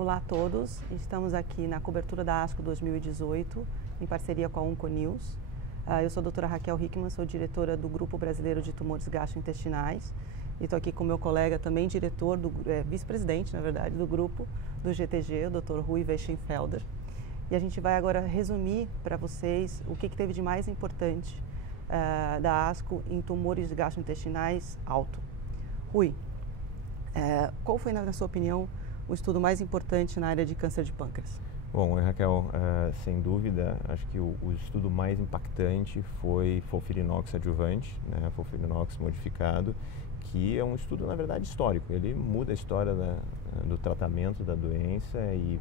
Olá a todos, estamos aqui na cobertura da ASCO 2018, em parceria com a Onconews. Eu sou a doutora Raquel Hickman, sou diretora do Grupo Brasileiro de Tumores Gastrointestinais e estou aqui com meu colega, também diretor, vice-presidente, na verdade, do grupo do GTG, o Dr. Rui Weichenfelder. E a gente vai agora resumir para vocês o que teve de mais importante da ASCO em tumores gastrointestinais alto. Rui, qual foi, na sua opinião, o estudo mais importante na área de câncer de pâncreas? Bom, Raquel, sem dúvida, acho que o estudo mais impactante foi FOLFIRINOX adjuvante, né, FOLFIRINOX modificado, que é um estudo, na verdade, histórico. Ele muda a história do tratamento da doença e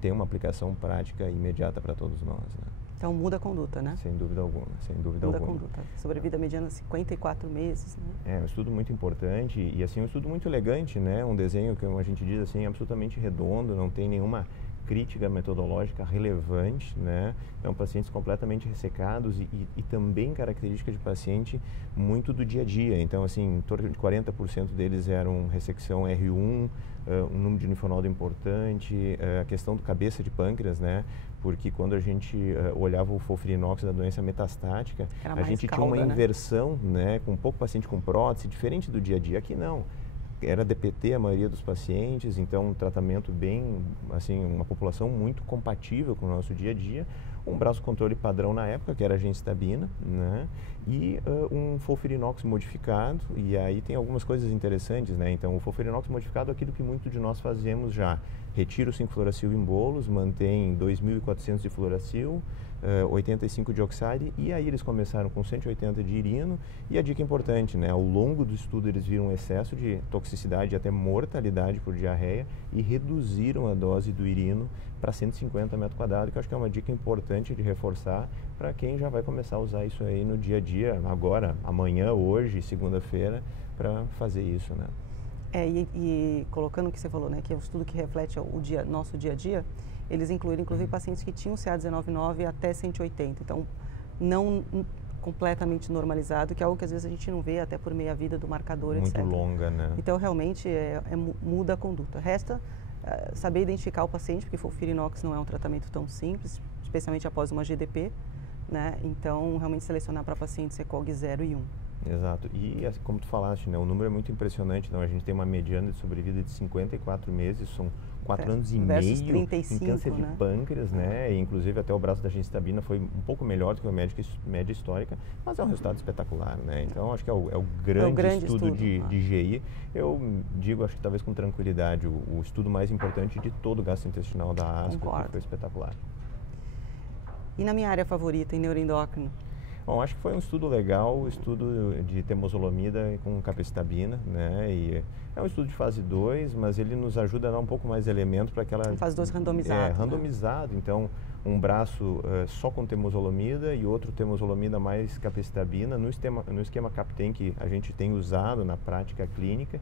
tem uma aplicação prática imediata para todos nós, né? Então muda a conduta, né? Sem dúvida alguma, sem dúvida alguma. alguma. Muda a conduta. Sobrevida mediana 54 meses, né? É um estudo muito importante e assim um estudo muito elegante, né? Um desenho que a gente diz assim absolutamente redondo, não tem nenhuma crítica metodológica relevante, né? Então pacientes completamente ressecados e também característica de paciente muito do dia a dia. Então assim, em torno de 40% deles eram ressecção R1, um número de linfonodo importante, a questão do cabeça de pâncreas, né? Porque quando a gente olhava o FOLFIRINOX da doença metastática, a gente tinha uma inversão, né? Com pouco paciente com prótese, diferente do dia a dia. Aqui não. Era DPT a maioria dos pacientes, então um tratamento bem, assim, uma população muito compatível com o nosso dia a dia, um braço controle padrão na época, que era a gencitabina, né, e um FOLFIRINOX modificado, e aí tem algumas coisas interessantes, né, então o FOLFIRINOX modificado é aquilo que muito de nós fazemos já, retira o 5-fluoracil em bolos, mantém 2.400 de fluoracil, 85 de oxide, e aí eles começaram com 180 de irino, e a dica importante, né, ao longo do estudo eles viram um excesso de toxicidade e até mortalidade por diarreia e reduziram a dose do irino para 150 metros quadrados, que eu acho que é uma dica importante de reforçar para quem já vai começar a usar isso aí no dia a dia, agora, amanhã, hoje, segunda-feira, para fazer isso, né. E colocando o que você falou, né, que é um estudo que reflete nosso dia a dia, eles incluíram inclusive pacientes que tinham CA19-9 até 180, então não completamente normalizado, que é algo que às vezes a gente não vê até por meia-vida do marcador, muito etc. Muito longa, né? Então realmente muda a conduta. Resta saber identificar o paciente, porque FOLFIRINOX não é um tratamento tão simples, especialmente após uma GDP, né? Então realmente selecionar para pacientes ECOG 0 e 1. Exato. E como tu falaste, né, o número é muito impressionante. Então, a gente tem uma mediana de sobrevida de 54 meses, são 4 anos e meio 35, em câncer de pâncreas, né? E, inclusive até o braço da gencitabina foi um pouco melhor do que a média histórica, mas é um resultado espetacular, né? Então, acho que é o grande estudo de GI. Eu digo, acho que talvez com tranquilidade, o estudo mais importante de todo o gastrointestinal da ASCO, que foi espetacular. E na minha área favorita, em neuroendócrino? Bom, acho que foi um estudo legal, o estudo de temozolomida com capecitabina, né? E é um estudo de fase 2, mas ele nos ajuda a dar um pouco mais de elemento para aquela... Fase 2 randomizado. Randomizado, né? Então um braço só com temozolomida e outro temozolomida mais capecitabina no esquema CAPTEM que a gente tem usado na prática clínica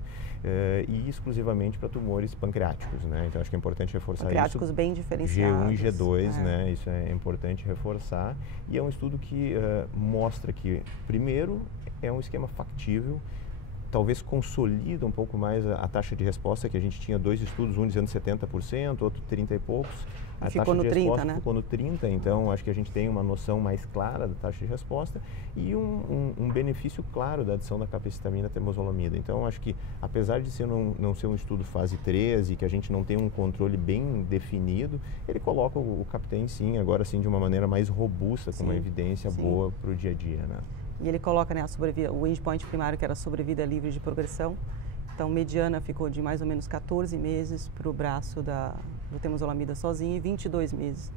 e exclusivamente para tumores pancreáticos, né? Então acho que é importante reforçar pancreáticos isso. bem diferenciados. G1 e G2, né? Isso é importante reforçar. E é um estudo que mostra que, primeiro, é um esquema factível, talvez consolida um pouco mais a taxa de resposta, que a gente tinha 2 estudos, um dizendo 70%, outro 30 e poucos. A ficou taxa no de 30, resposta né? ficou no 30, então acho que a gente tem uma noção mais clara da taxa de resposta e um benefício claro da adição da capecitabina temozolomida. Então acho que, apesar de não ser um estudo fase 3 e que a gente não tem um controle bem definido, ele coloca o CAPTEM sim, agora sim de uma maneira mais robusta, com uma evidência boa para o dia a dia, né? E ele coloca, né, a sobrevida, o endpoint primário, que era a sobrevida livre de progressão. Então, mediana ficou de mais ou menos 14 meses para o braço do temozolomida sozinho e 22 meses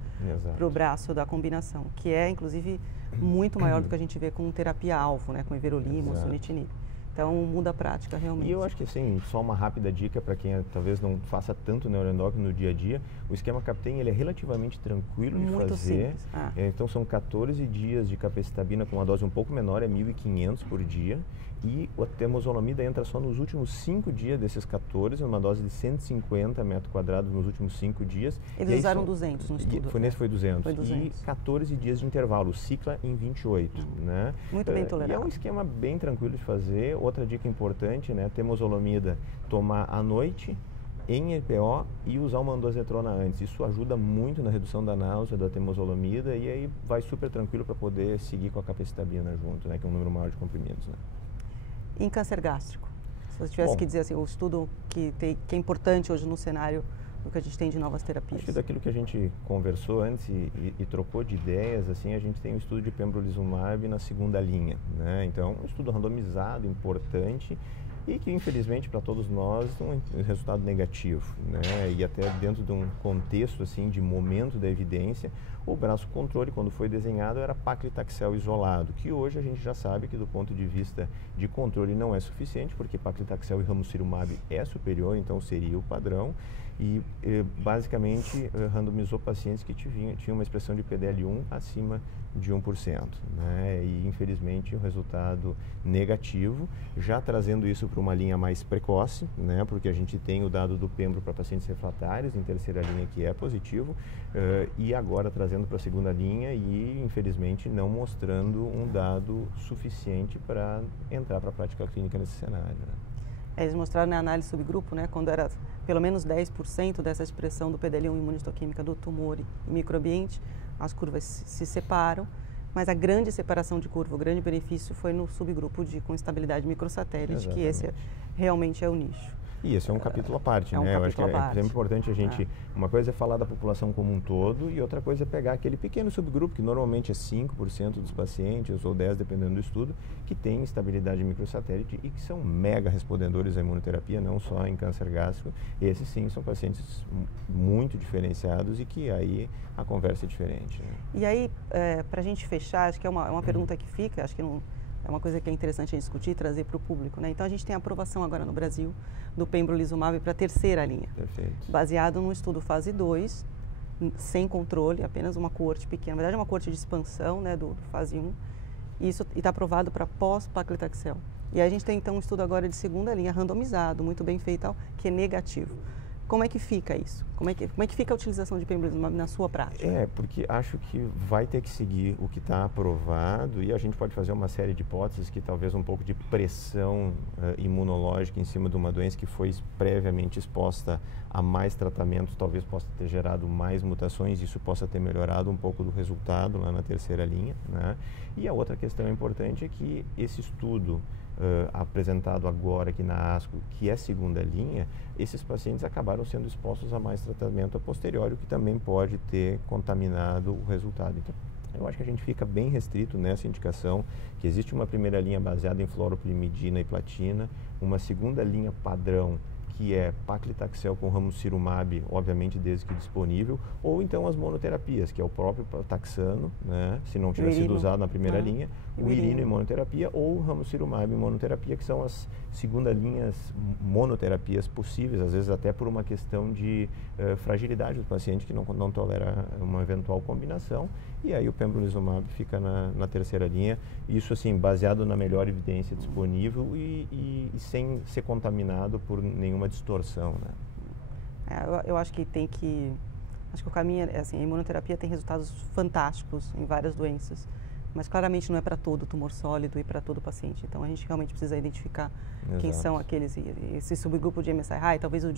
para o braço da combinação, que é, inclusive, muito maior do que a gente vê com terapia-alvo, né, com everolimo, sunitinib. Então, muda a prática realmente. E eu acho que, assim, só uma rápida dica para quem talvez não faça tanto neuroendócrino no dia a dia, o esquema CAPTEM, ele é relativamente tranquilo de fazer. Simples. Então, são 14 dias de capecitabina com uma dose um pouco menor, é 1.500 por dia. E a temozolomida entra só nos últimos 5 dias desses 14, uma dose de 150 metros quadrados nos últimos 5 dias. Eles usaram 200 no estudo. Nesse foi 200. Foi 200. E 14 dias de intervalo, cicla em 28, né? Muito bem tolerado. E é um esquema bem tranquilo de fazer. Outra dica importante, né? Temozolomida, tomar à noite em EPO e usar uma ondansetrona antes. Isso ajuda muito na redução da náusea, da temozolomida, e aí vai super tranquilo para poder seguir com a capecitabina junto, né, que é um número maior de comprimidos. Né. Em câncer gástrico, se você tivesse que dizer assim, o estudo que é importante hoje no cenário do que a gente tem de novas terapias. Acho que daquilo que a gente conversou antes e trocou de ideias, assim, a gente tem um estudo de pembrolizumab na segunda linha, né? Então, um estudo randomizado, importante, e que infelizmente para todos nós um resultado negativo, né? E até dentro de um contexto assim de momento da evidência, o braço controle quando foi desenhado era paclitaxel isolado, que hoje a gente já sabe que do ponto de vista de controle não é suficiente, porque paclitaxel e ramucirumab é superior, então seria o padrão. E basicamente randomizou pacientes que tinham uma expressão de PDL1 acima de 1%, né? E infelizmente o resultado negativo, já trazendo isso para uma linha mais precoce, né? Porque a gente tem o dado do pembro para pacientes refratários em terceira linha que é positivo, e agora trazendo para a segunda linha e infelizmente não mostrando um dado suficiente para entrar para a prática clínica nesse cenário, né? Eles mostraram na análise subgrupo, né, quando era pelo menos 10% dessa expressão do PDL1 imunistoquímica do tumor e microambiente, as curvas se separam, mas a grande separação de curva, o grande benefício foi no subgrupo com estabilidade microsatélite, exatamente, que esse realmente é o nicho. E esse é um capítulo à parte, né? Eu acho que é sempre importante a gente... Uma coisa é falar da população como um todo e outra coisa é pegar aquele pequeno subgrupo, que normalmente é 5% dos pacientes, ou 10%, dependendo do estudo, que tem estabilidade microsatélite e que são mega respondedores à imunoterapia, não só em câncer gástrico. Esses sim são pacientes muito diferenciados e que aí a conversa é diferente, né? E aí, para a gente fechar, acho que é uma pergunta que fica, acho que não... É uma coisa que é interessante a gente discutir e trazer para o público, né? Então, a gente tem a aprovação agora no Brasil do pembrolizumab para a terceira linha. Perfeito. Baseado num estudo fase 2, sem controle, apenas uma coorte pequena. Na verdade, é uma coorte de expansão, né, do fase 1. E está aprovado para pós-paclitaxel. E aí a gente tem, então, um estudo agora de segunda linha, randomizado, muito bem feito, que é negativo. Como é que fica isso? Como é que fica a utilização de pembrolizumab na sua prática? Porque acho que vai ter que seguir o que está aprovado e a gente pode fazer uma série de hipóteses que talvez um pouco de pressão imunológica em cima de uma doença que foi previamente exposta a mais tratamentos, talvez possa ter gerado mais mutações, isso possa ter melhorado um pouco do resultado lá na terceira linha, né? E a outra questão importante é que esse estudo apresentado agora aqui na ASCO, que é segunda linha, esses pacientes acabaram sendo expostos a mais tratamento a posteriori, o que também pode ter contaminado o resultado. Então, eu acho que a gente fica bem restrito nessa indicação, que existe uma primeira linha baseada em fluoropyrimidina e platina, uma segunda linha padrão, que é paclitaxel com ramucirumab, obviamente desde que disponível, ou então as monoterapias, que é o próprio taxano, né, se não tiver sido usado na primeira linha, o irino em monoterapia ou o ramucirumab em monoterapia, que são as segunda linhas monoterapias possíveis, às vezes até por uma questão de fragilidade do paciente que não tolera uma eventual combinação, e aí o pembrolizumab fica na terceira linha, isso assim, baseado na melhor evidência disponível e sem ser contaminado por nenhuma distorção, né? Eu acho que acho que o caminho é assim, a imunoterapia tem resultados fantásticos em várias doenças, mas claramente não é para todo tumor sólido e para todo paciente. Então a gente realmente precisa identificar quem são aqueles, esse subgrupo de MSI-High, talvez o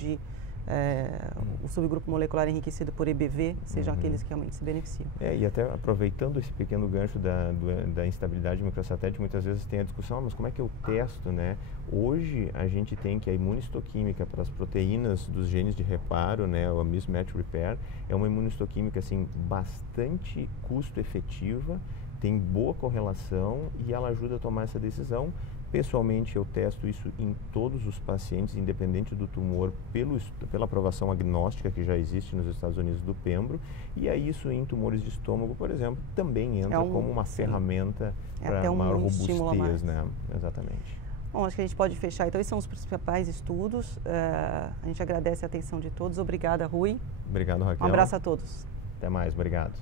subgrupo molecular enriquecido por EBV sejam aqueles que realmente se beneficiam. E até aproveitando esse pequeno gancho da instabilidade microsatélite, muitas vezes tem a discussão, mas como é que eu testo, né? Hoje a gente tem que a imunistoquímica para as proteínas dos genes de reparo, né, o mismatch repair, é uma imunistoquímica assim bastante custo-efetiva, tem boa correlação e ela ajuda a tomar essa decisão. Pessoalmente, eu testo isso em todos os pacientes, independente do tumor, pela aprovação agnóstica que já existe nos Estados Unidos do Pembro. E aí isso em tumores de estômago, por exemplo, também entra como uma ferramenta para maior robustez, né? Exatamente. Bom, acho que a gente pode fechar. Então, esses são os principais estudos. A gente agradece a atenção de todos. Obrigada, Rui. Obrigado, Raquel. Um abraço a todos. Até mais, obrigado.